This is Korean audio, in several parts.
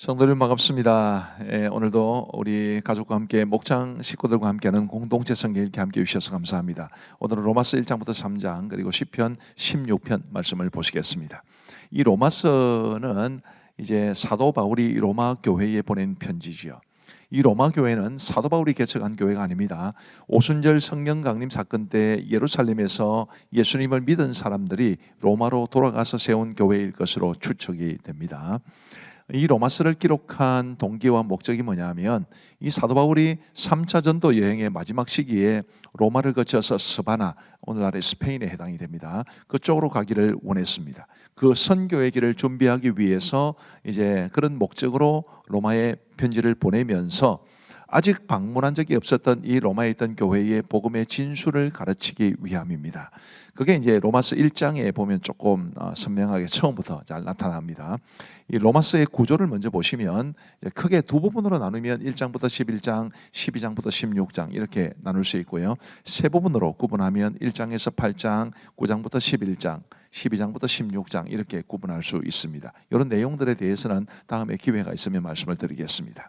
성도님 반갑습니다. 오늘도 우리 가족과 함께 목장 식구들과 함께하는 공동체 성경 읽기 함께 해주셔서 감사합니다. 오늘은 로마서 1장부터 3장 그리고 시편 16편 말씀을 보시겠습니다. 이 로마서는 이제 사도 바울이 로마 교회에 보낸 편지지요. 이 로마 교회는 사도 바울이 개척한 교회가 아닙니다. 오순절 성령 강림 사건 때 예루살렘에서 예수님을 믿은 사람들이 로마로 돌아가서 세운 교회일 것으로 추측이 됩니다. 이 로마서를 기록한 동기와 목적이 뭐냐면 이 사도 바울이 3차 전도 여행의 마지막 시기에 로마를 거쳐서 스바나, 오늘날의 스페인에 해당이 됩니다. 그쪽으로 가기를 원했습니다. 그 선교의 길을 준비하기 위해서 이제 그런 목적으로 로마에 편지를 보내면서 아직 방문한 적이 없었던 이 로마에 있던 교회의 복음의 진수를 가르치기 위함입니다. 그게 이제 로마서 1장에 보면 조금 선명하게 처음부터 잘 나타납니다. 이 로마서의 구조를 먼저 보시면 크게 두 부분으로 나누면 1장부터 11장, 12장부터 16장 이렇게 나눌 수 있고요. 세 부분으로 구분하면 1장에서 8장, 9장부터 11장, 12장부터 16장 이렇게 구분할 수 있습니다. 이런 내용들에 대해서는 다음에 기회가 있으면 말씀을 드리겠습니다.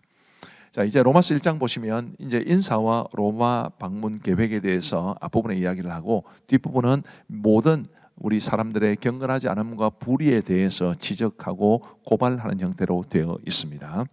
자, 이제 로마서 1장 보시면 이제 인사와 로마 방문 계획에 대해서 앞부분에 이야기를 하고 뒷부분은 모든 우리 사람들의 경건하지 않음과 불의에 대해서 지적하고 고발하는 형태로 되어 있습니다.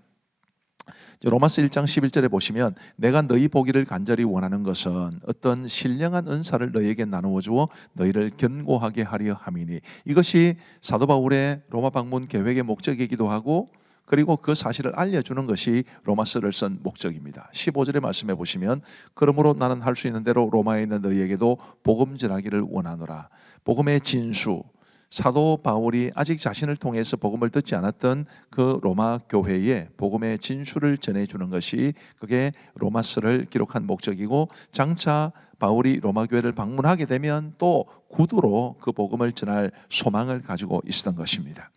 로마서 1장 11절에 보시면 내가 너희 보기를 간절히 원하는 것은 어떤 신령한 은사를 너희에게 나누어 주어 너희를 견고하게 하려 함이니, 이것이 사도 바울의 로마 방문 계획의 목적이기도 하고 그리고 그 사실을 알려주는 것이 로마서를 쓴 목적입니다. 15절의 말씀해 보시면 그러므로 나는 할 수 있는 대로 로마에 있는 너희에게도 복음 전하기를 원하노라. 복음의 진수, 사도 바울이 아직 자신을 통해서 복음을 듣지 않았던 그 로마 교회에 복음의 진수를 전해주는 것이 그게 로마서를 기록한 목적이고, 장차 바울이 로마 교회를 방문하게 되면 또 구두로 그 복음을 전할 소망을 가지고 있었던 것입니다.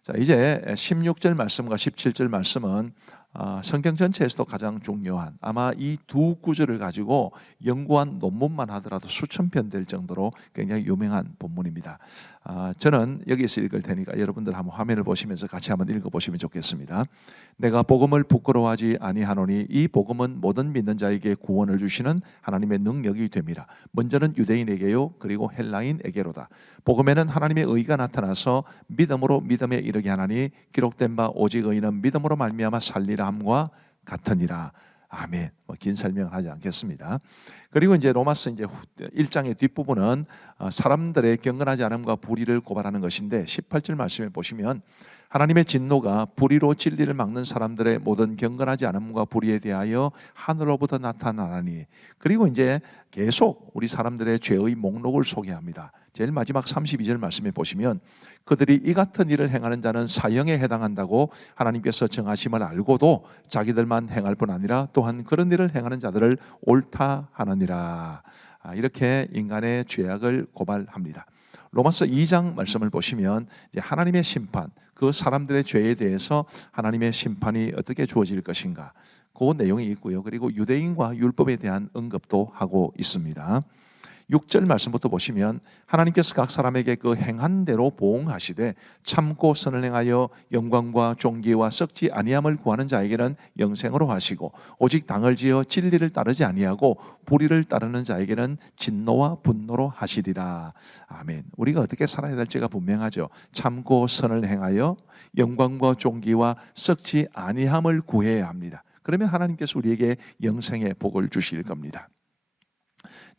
자, 이제 16절 말씀과 17절 말씀은 성경 전체에서도 가장 중요한, 아마 이 두 구절을 가지고 연구한 논문만 하더라도 수천 편 될 정도로 굉장히 유명한 본문입니다. 저는 여기서 읽을 테니까 여러분들 한번 화면을 보시면서 같이 한번 읽어보시면 좋겠습니다. 내가 복음을 부끄러워하지 아니하노니 이 복음은 모든 믿는 자에게 구원을 주시는 하나님의 능력이 됨이라. 먼저는 유대인에게요 그리고 헬라인에게로다. 복음에는 하나님의 의가 나타나서 믿음으로 믿음에 이르게 하나니 기록된 바 오직 의인은 믿음으로 말미암아 살리라 함과 같으니라. 아멘. 긴 설명을 하지 않겠습니다. 그리고 이제 로마서 이제 1장의 뒷부분은 사람들의 경건하지 않음과 불의를 고발하는 것인데 18절 말씀에 보시면 하나님의 진노가 불의로 진리를 막는 사람들의 모든 경건하지 않음과 불의에 대하여 하늘로부터 나타나니, 그리고 이제 계속 우리 사람들의 죄의 목록을 소개합니다. 제일 마지막 32절 말씀에 보시면 그들이 이 같은 일을 행하는 자는 사형에 해당한다고 하나님께서 정하심을 알고도 자기들만 행할 뿐 아니라 또한 그런 일을 행하는 자들을 옳다 하느니라. 이렇게 인간의 죄악을 고발합니다. 로마서 2장 말씀을 보시면 이제 하나님의 심판, 그 사람들의 죄에 대해서 하나님의 심판이 어떻게 주어질 것인가, 그 내용이 있고요. 그리고 유대인과 율법에 대한 언급도 하고 있습니다. 6절 말씀부터 보시면 하나님께서 각 사람에게 그 행한 대로 보응하시되 참고 선을 행하여 영광과 존귀와 썩지 아니함을 구하는 자에게는 영생으로 하시고 오직 당을 지어 진리를 따르지 아니하고 불의를 따르는 자에게는 진노와 분노로 하시리라. 아멘. 우리가 어떻게 살아야 될지가 분명하죠. 참고 선을 행하여 영광과 존귀와 썩지 아니함을 구해야 합니다. 그러면 하나님께서 우리에게 영생의 복을 주실 겁니다.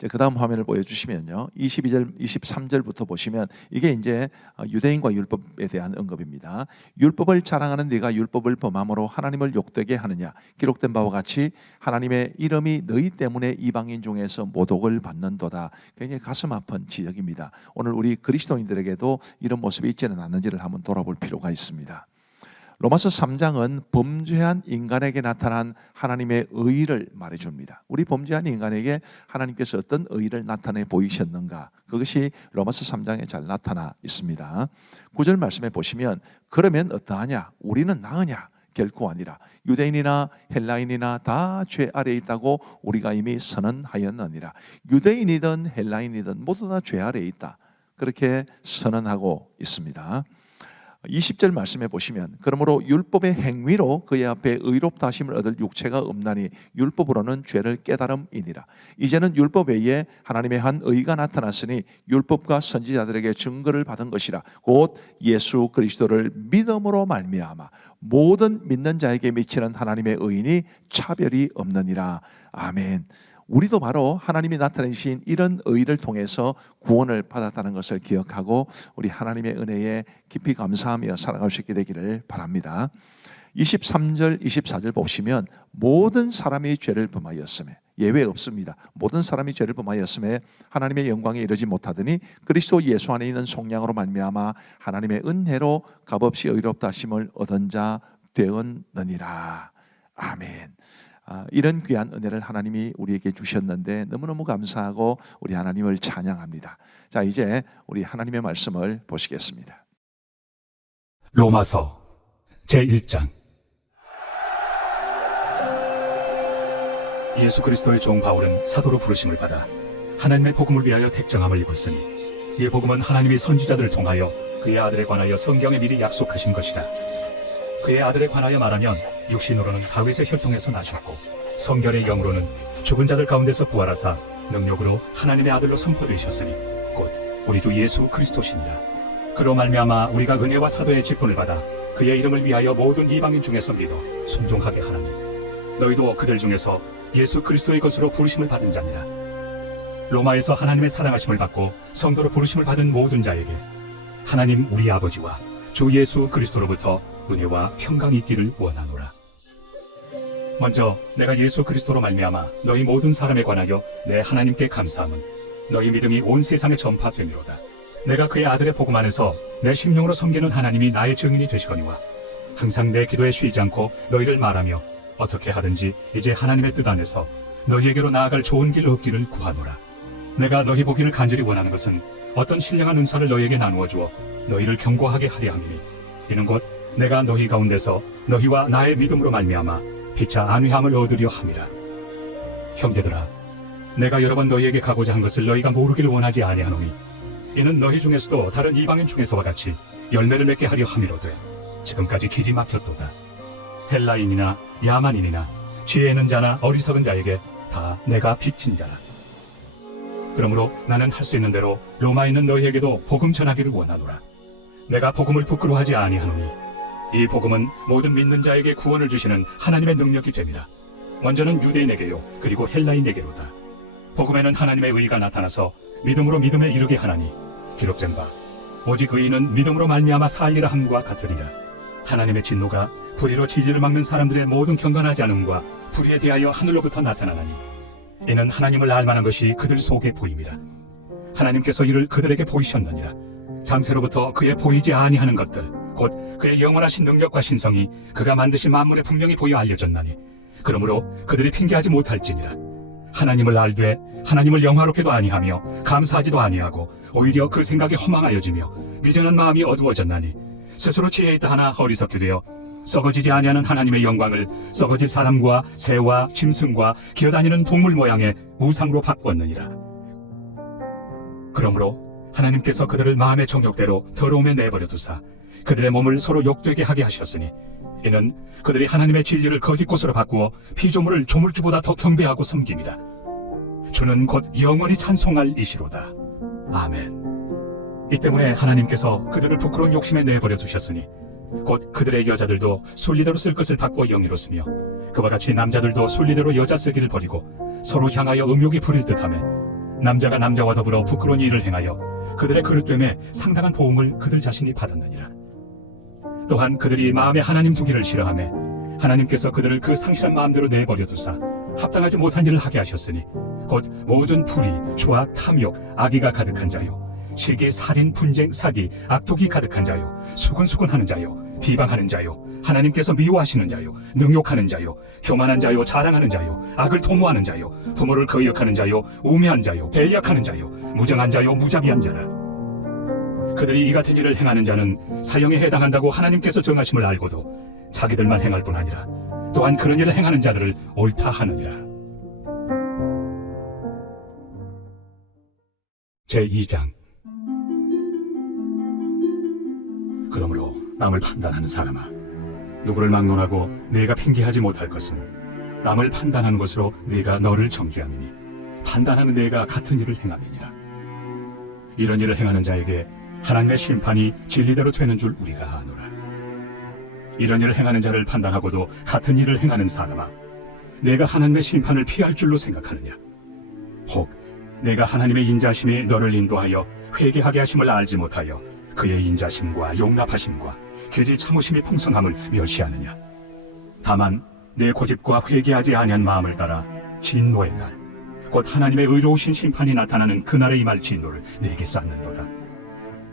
그 다음 화면을 보여주시면요, 22절, 23절부터 보시면 이게 이제 유대인과 율법에 대한 언급입니다. 율법을 자랑하는 네가 율법을 범함으로 하나님을 욕되게 하느냐. 기록된 바와 같이 하나님의 이름이 너희 때문에 이방인 중에서 모독을 받는도다. 굉장히 가슴 아픈 지적입니다. 오늘 우리 그리스도인들에게도 이런 모습이 있지는 않는지를 한번 돌아볼 필요가 있습니다. 로마서 3장은 범죄한 인간에게 나타난 하나님의 의를 말해줍니다. 우리 범죄한 인간에게 하나님께서 어떤 의를 나타내 보이셨는가, 그것이 로마서 3장에 잘 나타나 있습니다. 9절 말씀에 보시면 그러면 어떠하냐, 우리는 나으냐, 결코 아니라 유대인이나 헬라인이나 다 죄 아래에 있다고 우리가 이미 선언하였느니라. 유대인이든 헬라인이든 모두 다 죄 아래에 있다, 그렇게 선언하고 있습니다. 20절 말씀해 보시면 그러므로 율법의 행위로 그의 앞에 의롭다 하심을 얻을 육체가 없나니 율법으로는 죄를 깨달음이니라. 이제는 율법 외에 하나님의 한 의가 나타났으니 율법과 선지자들에게 증거를 받은 것이라. 곧 예수 그리스도를 믿음으로 말미암아 모든 믿는 자에게 미치는 하나님의 의인이 차별이 없느니라. 아멘. 우리도 바로 하나님이 나타내신 이런 의를 통해서 구원을 받았다는 것을 기억하고 우리 하나님의 은혜에 깊이 감사하며 살아갈 수 있게 되기를 바랍니다. 23절, 24절 보시면 모든 사람이 죄를 범하였음에, 예외 없습니다. 모든 사람이 죄를 범하였음에 하나님의 영광에 이르지 못하더니 그리스도 예수 안에 있는 속량으로 말미암아 하나님의 은혜로 값없이 의롭다 하심을 얻은 자 되었느니라. 아멘. 이런 귀한 은혜를 하나님이 우리에게 주셨는데 너무너무 감사하고 우리 하나님을 찬양합니다. 자, 이제 우리 하나님의 말씀을 보시겠습니다. 로마서 제1장. 예수 그리스도의 종 바울은 사도로 부르심을 받아 하나님의 복음을 위하여 택정함을 입었으니 이 복음은 하나님이 선지자들을 통하여 그의 아들에 관하여 성경에 미리 약속하신 것이다. 그의 아들에 관하여 말하면 육신으로는 다윗의 혈통에서 나셨고 성결의 영으로는 죽은 자들 가운데서 부활하사 능력으로 하나님의 아들로 선포되셨으니 곧 우리 주 예수 그리스도시니라. 그로 말미암아 우리가 은혜와 사도의 직분을 받아 그의 이름을 위하여 모든 이방인 중에서 믿어 순종하게 하나니 너희도 그들 중에서 예수 그리스도의 것으로 부르심을 받은 자니라. 로마에서 하나님의 사랑하심을 받고 성도로 부르심을 받은 모든 자에게 하나님 우리 아버지와 주 예수 그리스도로부터 은혜와 평강이 있기를 원하노라. 먼저 내가 예수 그리스도로 말미암아 너희 모든 사람에 관하여 내 하나님께 감사함은 너희 믿음이 온 세상에 전파되미로다. 내가 그의 아들의 복음 안에서 내 심령으로 섬기는 하나님이 나의 증인이 되시거니와 항상 내 기도에 쉬지 않고 너희를 말하며 어떻게 하든지 이제 하나님의 뜻 안에서 너희에게로 나아갈 좋은 길 얻기를 구하노라. 내가 너희 보기를 간절히 원하는 것은 어떤 신령한 은사를 너희에게 나누어 주어 너희를 경고하게 하려 함이니 이는 곧 내가 너희 가운데서 너희와 나의 믿음으로 말미암아 피차 안위함을 얻으려 함이라. 형제들아, 내가 여러 번 너희에게 가고자 한 것을 너희가 모르기를 원하지 아니하노니 이는 너희 중에서도 다른 이방인 중에서와 같이 열매를 맺게 하려 함이로되 지금까지 길이 막혔도다. 헬라인이나 야만인이나 지혜 있는 자나 어리석은 자에게 다 내가 빚진 자라. 그러므로 나는 할 수 있는 대로 로마에 있는 너희에게도 복음 전하기를 원하노라. 내가 복음을 부끄러워하지 아니하노니 이 복음은 모든 믿는 자에게 구원을 주시는 하나님의 능력이 됨이라. 먼저는 유대인에게요 그리고 헬라인에게로다. 복음에는 하나님의 의가 나타나서 믿음으로 믿음에 이르게 하나니 기록된 바 오직 의인은 믿음으로 말미암아 살리라 함과 같으리라. 하나님의 진노가 불의로 진리를 막는 사람들의 모든 경건하지 않음과 불의에 대하여 하늘로부터 나타나나니 이는 하나님을 알만한 것이 그들 속에 보임이라. 하나님께서 이를 그들에게 보이셨느니라. 장세로부터 그의 보이지 아니하는 것들 곧 그의 영원하신 능력과 신성이 그가 만드신 만물에 분명히 보여 알려졌나니 그러므로 그들이 핑계하지 못할지니라. 하나님을 알되 하나님을 영화롭게도 아니하며 감사하지도 아니하고 오히려 그 생각에 허망하여지며 미련한 마음이 어두워졌나니 스스로 지혜 있다 하나 어리석게 되어 썩어지지 아니하는 하나님의 영광을 썩어질 사람과 새와 짐승과 기어다니는 동물 모양의 우상으로 바꾸었느니라. 그러므로 하나님께서 그들을 마음의 정욕대로 더러움에 내버려 두사 그들의 몸을 서로 욕되게 하게 하셨으니 이는 그들이 하나님의 진리를 거짓 것으로 바꾸어 피조물을 조물주보다 더 경배하고 섬깁니다. 주는 곧 영원히 찬송할 이시로다. 아멘. 이 때문에 하나님께서 그들을 부끄러운 욕심에 내버려 두셨으니 곧 그들의 여자들도 순리대로 쓸 것을 바꾸어 영예로 쓰며 그와 같이 남자들도 순리대로 여자 쓰기를 버리고 서로 향하여 음욕이 부릴 듯하며 남자가 남자와 더불어 부끄러운 일을 행하여 그들의 그릇됨에 상당한 보응을 그들 자신이 받았느니라. 또한 그들이 마음에 하나님 두기를 싫어하며 하나님께서 그들을 그 상실한 마음대로 내버려 두사 합당하지 못한 일을 하게 하셨으니 곧 모든 불의, 조악, 탐욕, 악의가 가득한 자요 시기, 살인, 분쟁, 사기, 악독이 가득한 자요 수근수근하는 자요 비방하는 자요 하나님께서 미워하시는 자요 능욕하는 자요 교만한 자요 자랑하는 자요 악을 도모하는 자요 부모를 거역하는 자요 우매한 자요 배약하는 자요 무정한 자요 무자비한 자라. 그들이 이 같은 일을 행하는 자는 사형에 해당한다고 하나님께서 정하심을 알고도 자기들만 행할 뿐 아니라 또한 그런 일을 행하는 자들을 옳다 하느니라. 제2장. 그러므로 남을 판단하는 사람아, 누구를 막론하고 내가 핑계하지 못할 것은 남을 판단하는 것으로 네가 너를 정죄함이니 판단하는 내가 같은 일을 행함이니라. 이런 일을 행하는 자에게 하나님의 심판이 진리대로 되는 줄 우리가 아노라. 이런 일을 행하는 자를 판단하고도 같은 일을 행하는 사람아, 내가 하나님의 심판을 피할 줄로 생각하느냐? 혹 내가 하나님의 인자심이 너를 인도하여 회개하게 하심을 알지 못하여 그의 인자심과 용납하심과 길이 참으심이 풍성함을 멸시하느냐? 다만 내 고집과 회개하지 아니한 마음을 따라 진노의 날, 곧 하나님의 의로우신 심판이 나타나는 그날에 임할 진노를 내게 쌓는도다.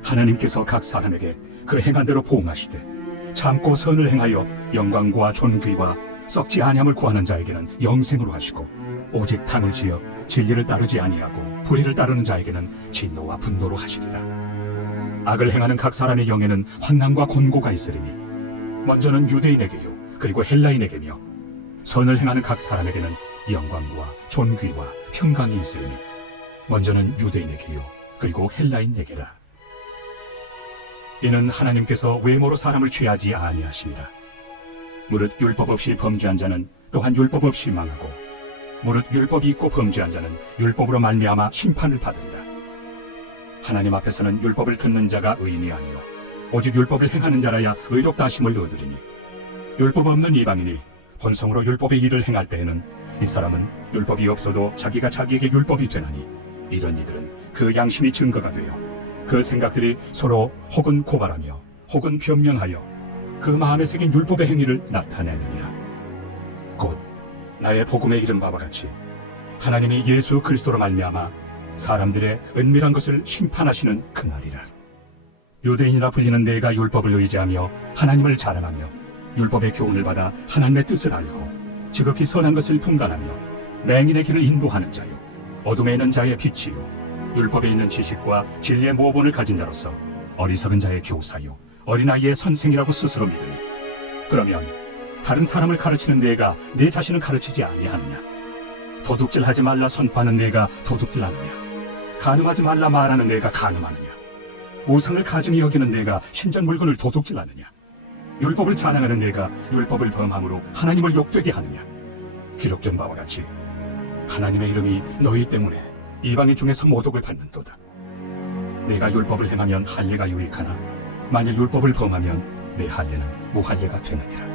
하나님께서 각 사람에게 그 행한 대로 보응하시되 참고 선을 행하여 영광과 존귀와 썩지 아니함을 구하는 자에게는 영생으로 하시고, 오직 탕을 지어 진리를 따르지 아니하고 불의를 따르는 자에게는 진노와 분노로 하시리라. 악을 행하는 각 사람의 영에는 환난과 곤고가 있으리니 먼저는 유대인에게요 그리고 헬라인에게며, 선을 행하는 각 사람에게는 영광과 존귀와 평강이 있으리니 먼저는 유대인에게요 그리고 헬라인에게라. 이는 하나님께서 외모로 사람을 취하지 아니하심이라. 무릇 율법 없이 범죄한 자는 또한 율법 없이 망하고, 무릇 율법이 있고 범죄한 자는 율법으로 말미암아 심판을 받으리라. 하나님 앞에서는 율법을 듣는 자가 의인이 아니요 오직 율법을 행하는 자라야 의롭다 하심을 얻으리니, 율법 없는 이방인이 본성으로 율법의 일을 행할 때에는 이 사람은 율법이 없어도 자기가 자기에게 율법이 되나니, 이런 이들은 그 양심이 증거가 되어 그 생각들이 서로 혹은 고발하며 혹은 변명하여 그 마음에 새긴 율법의 행위를 나타내느니라. 곧 나의 복음에 이른 바와 같이 하나님이 예수 그리스도로 말미암아 사람들의 은밀한 것을 심판하시는 그날이라. 유대인이라 불리는 내가 율법을 의지하며 하나님을 자랑하며 율법의 교훈을 받아 하나님의 뜻을 알고 지극히 선한 것을 분간하며 맹인의 길을 인도하는 자요 어둠에 있는 자의 빛이요 율법에 있는 지식과 진리의 모본을 가진 자로서 어리석은 자의 교사요 어린아이의 선생이라고 스스로 믿으니, 그러면 다른 사람을 가르치는 내가 내 자신을 가르치지 아니하느냐? 도둑질하지 말라 선포하는 내가 도둑질하느냐? 간음하지 말라 말하는 내가 간음하느냐? 우상을 가증히 여기는 내가 신전 물건을 도둑질하느냐? 율법을 찬양하는 내가 율법을 범함으로 하나님을 욕되게 하느냐? 기록된 바와 같이 하나님의 이름이 너희 때문에 이방인 중에서 모독을 받는도다. 내가 율법을 행하면 할례가 유익하나 만일 율법을 범하면 내 할례는 무할례가 되느니라.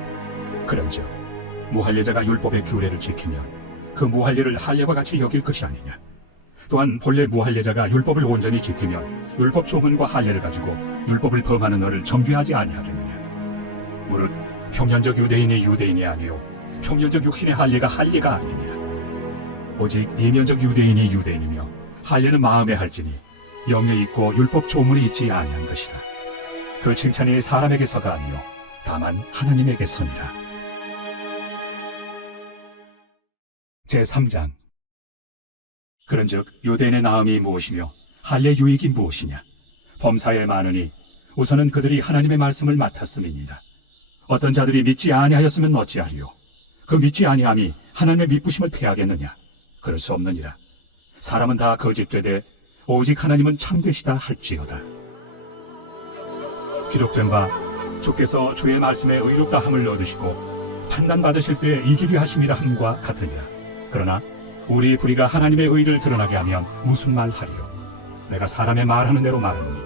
그런즉 무할례자가 율법의 규례를 지키면 그 무할례를 할례와 같이 여길 것이 아니냐? 또한 본래 무할례자가 율법을 온전히 지키면 율법 조문과 할례를 가지고 율법을 범하는 너를 정죄하지 아니하겠느냐? 무릇 평년적 유대인이 유대인이 아니요 평년적 육신의 할례가 할례가 아니니라. 오직 이면적 유대인이 유대인이며 할례는 마음에 할지니 영에 있고 율법 조문이 있지 아니한 것이다. 그 칭찬이 사람에게서가 아니요 다만 하나님에게서니라. 제3장. 그런즉 유대인의 나음이 무엇이며 할례 유익이 무엇이냐? 범사에 많으니 우선은 그들이 하나님의 말씀을 맡았음이니라. 어떤 자들이 믿지 아니하였으면 어찌하리요? 그 믿지 아니함이 하나님의 미쁘심을 패하겠느냐? 그럴 수 없느니라. 사람은 다 거짓되되 오직 하나님은 참되시다 할지어다. 기록된 바 주께서 주의 말씀에 의롭다함을 얻으시고 판단받으실 때 이기리 하심이라 함과 같으니라. 그러나 우리 불의가 하나님의 의를 드러나게 하면 무슨 말 하리요? 내가 사람의 말하는 대로 말하노니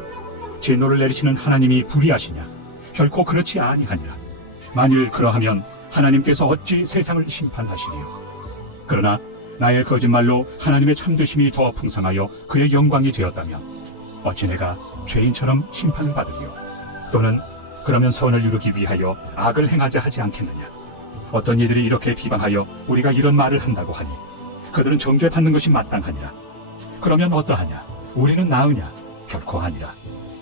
진노를 내리시는 하나님이 불의하시냐? 결코 그렇지 아니하니라. 만일 그러하면 하나님께서 어찌 세상을 심판하시리요? 그러나 나의 거짓말로 하나님의 참되심이 더 풍성하여 그의 영광이 되었다면 어찌 내가 죄인처럼 심판을 받으리요? 또는 그러면 선을 이루기 위하여 악을 행하자 하지 않겠느냐? 어떤 이들이 이렇게 비방하여 우리가 이런 말을 한다고 하니 그들은 정죄받는 것이 마땅하니라. 그러면 어떠하냐? 우리는 나으냐? 결코 아니라.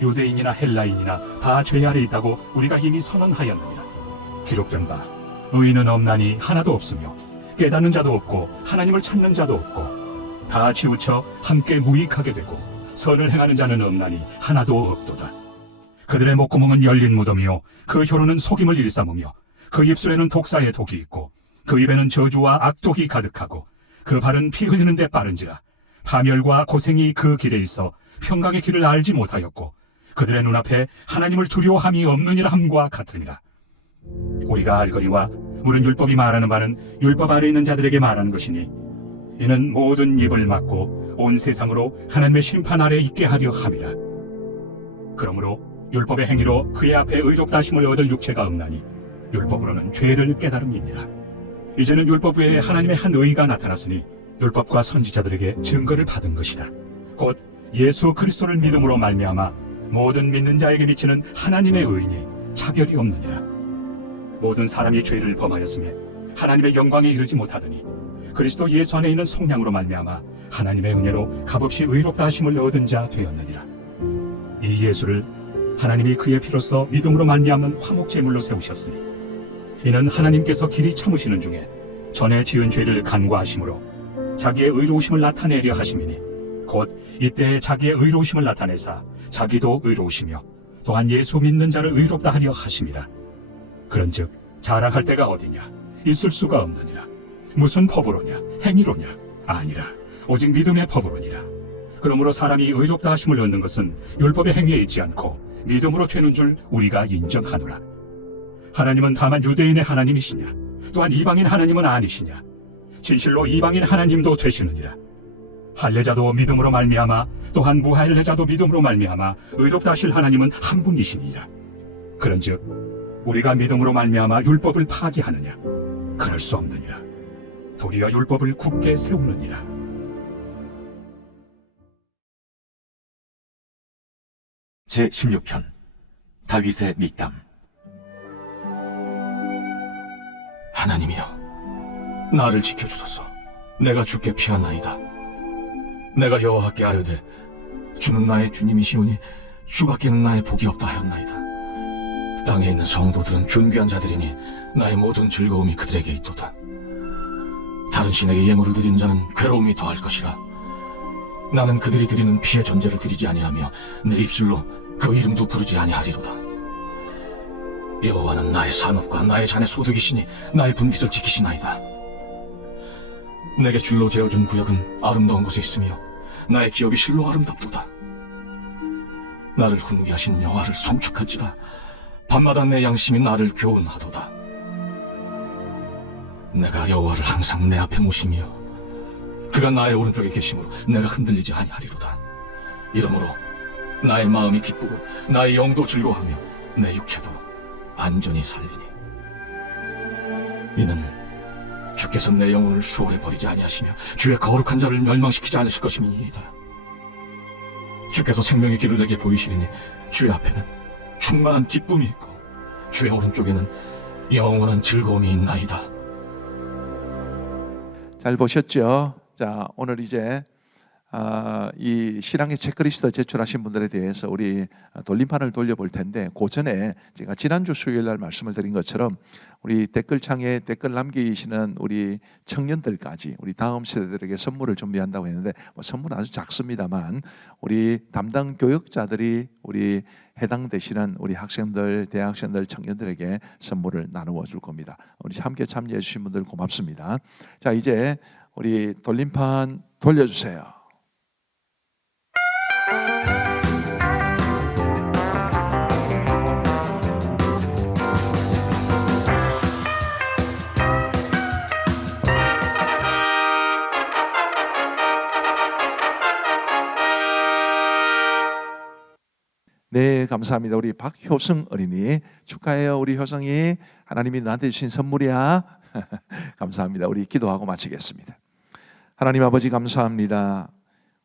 유대인이나 헬라인이나 다 죄 아래 있다고 우리가 이미 선언하였느니라. 기록된 바 의인은 없나니 하나도 없으며 깨닫는 자도 없고 하나님을 찾는 자도 없고 다 치우쳐 함께 무익하게 되고 선을 행하는 자는 없나니 하나도 없도다. 그들의 목구멍은 열린 무덤이요 그 혀로는 속임을 일삼으며 그 입술에는 독사의 독이 있고 그 입에는 저주와 악독이 가득하고 그 발은 피 흘리는 데 빠른지라. 파멸과 고생이 그 길에 있어 평강의 길을 알지 못하였고 그들의 눈앞에 하나님을 두려워함이 없느니라 함과 같으니라. 우리가 알거니와 물은 율법이 말하는 바는 율법 아래 있는 자들에게 말하는 것이니 이는 모든 입을 막고 온 세상으로 하나님의 심판 아래 있게 하려 함이라. 그러므로 율법의 행위로 그의 앞에 의롭다 하심을 얻을 육체가 없나니 율법으로는 죄를 깨달음이니라. 이제는 율법 외에 하나님의 한 의가 나타났으니 율법과 선지자들에게 증거를 받은 것이다. 곧 예수 그리스도를 믿음으로 말미암아 모든 믿는 자에게 미치는 하나님의 의인이 차별이 없느니라. 모든 사람이 죄를 범하였으며 하나님의 영광에 이르지 못하더니 그리스도 예수 안에 있는 성령으로 말미암아 하나님의 은혜로 값없이 의롭다 하심을 얻은 자 되었느니라. 이 예수를 하나님이 그의 피로써 믿음으로 말미암는 화목 제물로 세우셨으니 이는 하나님께서 길이 참으시는 중에 전에 지은 죄를 간과하심으로 자기의 의로우심을 나타내려 하심이니 곧 이때에 자기의 의로우심을 나타내사 자기도 의로우시며 또한 예수 믿는 자를 의롭다 하려 하심이라. 그런즉 자랑할 데가 어디냐? 있을 수가 없느니라. 무슨 법으로냐? 행위로냐? 아니라 오직 믿음의 법으로니라. 그러므로 사람이 의롭다 하심을 얻는 것은 율법의 행위에 있지 않고 믿음으로 되는 줄 우리가 인정하노라. 하나님은 다만 유대인의 하나님이시냐? 또한 이방인 하나님은 아니시냐? 진실로 이방인 하나님도 되시느니라. 할례자도 믿음으로 말미암아 또한 무할례자도 믿음으로 말미암아 의롭다 하실 하나님은 한 분이시니라. 그런즉 우리가 믿음으로 말미암아 율법을 파기하느냐? 그럴 수 없느니라. 도리어 율법을 굳게 세우느니라. 제16편 다윗의 믹담. 하나님이여, 나를 지켜주소서. 내가 주께 피하나이다. 내가 여호와께 아뢰되 주는 나의 주님이시오니 주밖에는 나의 복이 없다 하였나이다. 땅에 있는 성도들은 존귀한 자들이니 나의 모든 즐거움이 그들에게 있도다. 다른 신에게 예물을 드린 자는 괴로움이 더할 것이라. 나는 그들이 드리는 피의 전제를 드리지 아니하며 내 입술로 그 이름도 부르지 아니하리로다. 여호와는 나의 산업과 나의 잔의 소득이시니 나의 분깃을 지키시나이다. 내게 줄로 재어준 구역은 아름다운 곳에 있으며 나의 기업이 실로 아름답도다. 나를 훈계하신 여호와를 송축할지라. 밤마다 내 양심이 나를 교훈하도다. 내가 여호와를 항상 내 앞에 모시며 그가 나의 오른쪽에 계심으로 내가 흔들리지 아니하리로다. 이러므로 나의 마음이 기쁘고 나의 영도 즐거워하며 내 육체도 안전히 살리니 이는 주께서 내 영혼을 수월에 버리지 아니하시며 주의 거룩한 자를 멸망시키지 않으실 것임이니이다. 주께서 생명의 길을 내게 보이시리니 주의 앞에는 충만한 기쁨이 있고 주의 오른쪽에는 영원한 즐거움이 있나이다. 잘 보셨죠? 자, 오늘 이제 이 신앙의 체크리스트 제출하신 분들에 대해서 우리 돌림판을 돌려볼 텐데, 그 전에 제가 지난주 수요일 날 말씀을 드린 것처럼 우리 댓글창에 댓글 남기시는 우리 청년들까지 우리 다음 세대들에게 선물을 준비한다고 했는데, 선물은 아주 작습니다만 우리 담당 교역자들이 우리 해당되시는 우리 학생들, 대학생들, 청년들에게 선물을 나누어 줄 겁니다. 우리 함께 참여해 주신 분들 고맙습니다. 자, 이제 우리 돌림판 돌려주세요. 네, 감사합니다. 우리 박효승 어린이 축하해요. 우리 효성이 하나님이 나한테 주신 선물이야. 감사합니다. 우리 기도하고 마치겠습니다. 하나님 아버지 감사합니다.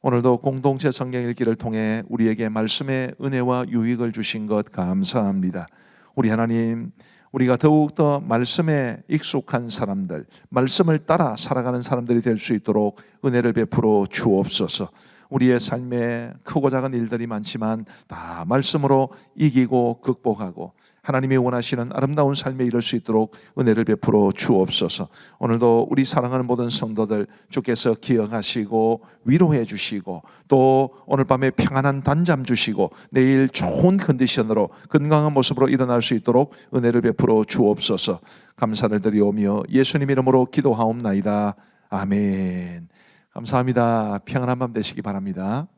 오늘도 공동체 성경 읽기를 통해 우리에게 말씀의 은혜와 유익을 주신 것 감사합니다. 우리 하나님, 우리가 더욱더 말씀에 익숙한 사람들, 말씀을 따라 살아가는 사람들이 될 수 있도록 은혜를 베풀어 주옵소서. 우리의 삶에 크고 작은 일들이 많지만 다 말씀으로 이기고 극복하고 하나님이 원하시는 아름다운 삶에 이룰 수 있도록 은혜를 베풀어 주옵소서. 오늘도 우리 사랑하는 모든 성도들 주께서 기억하시고 위로해 주시고 또 오늘 밤에 평안한 단잠 주시고 내일 좋은 컨디션으로 건강한 모습으로 일어날 수 있도록 은혜를 베풀어 주옵소서. 감사를 드리오며 예수님 이름으로 기도하옵나이다. 아멘. 감사합니다. 평안한 밤 되시기 바랍니다.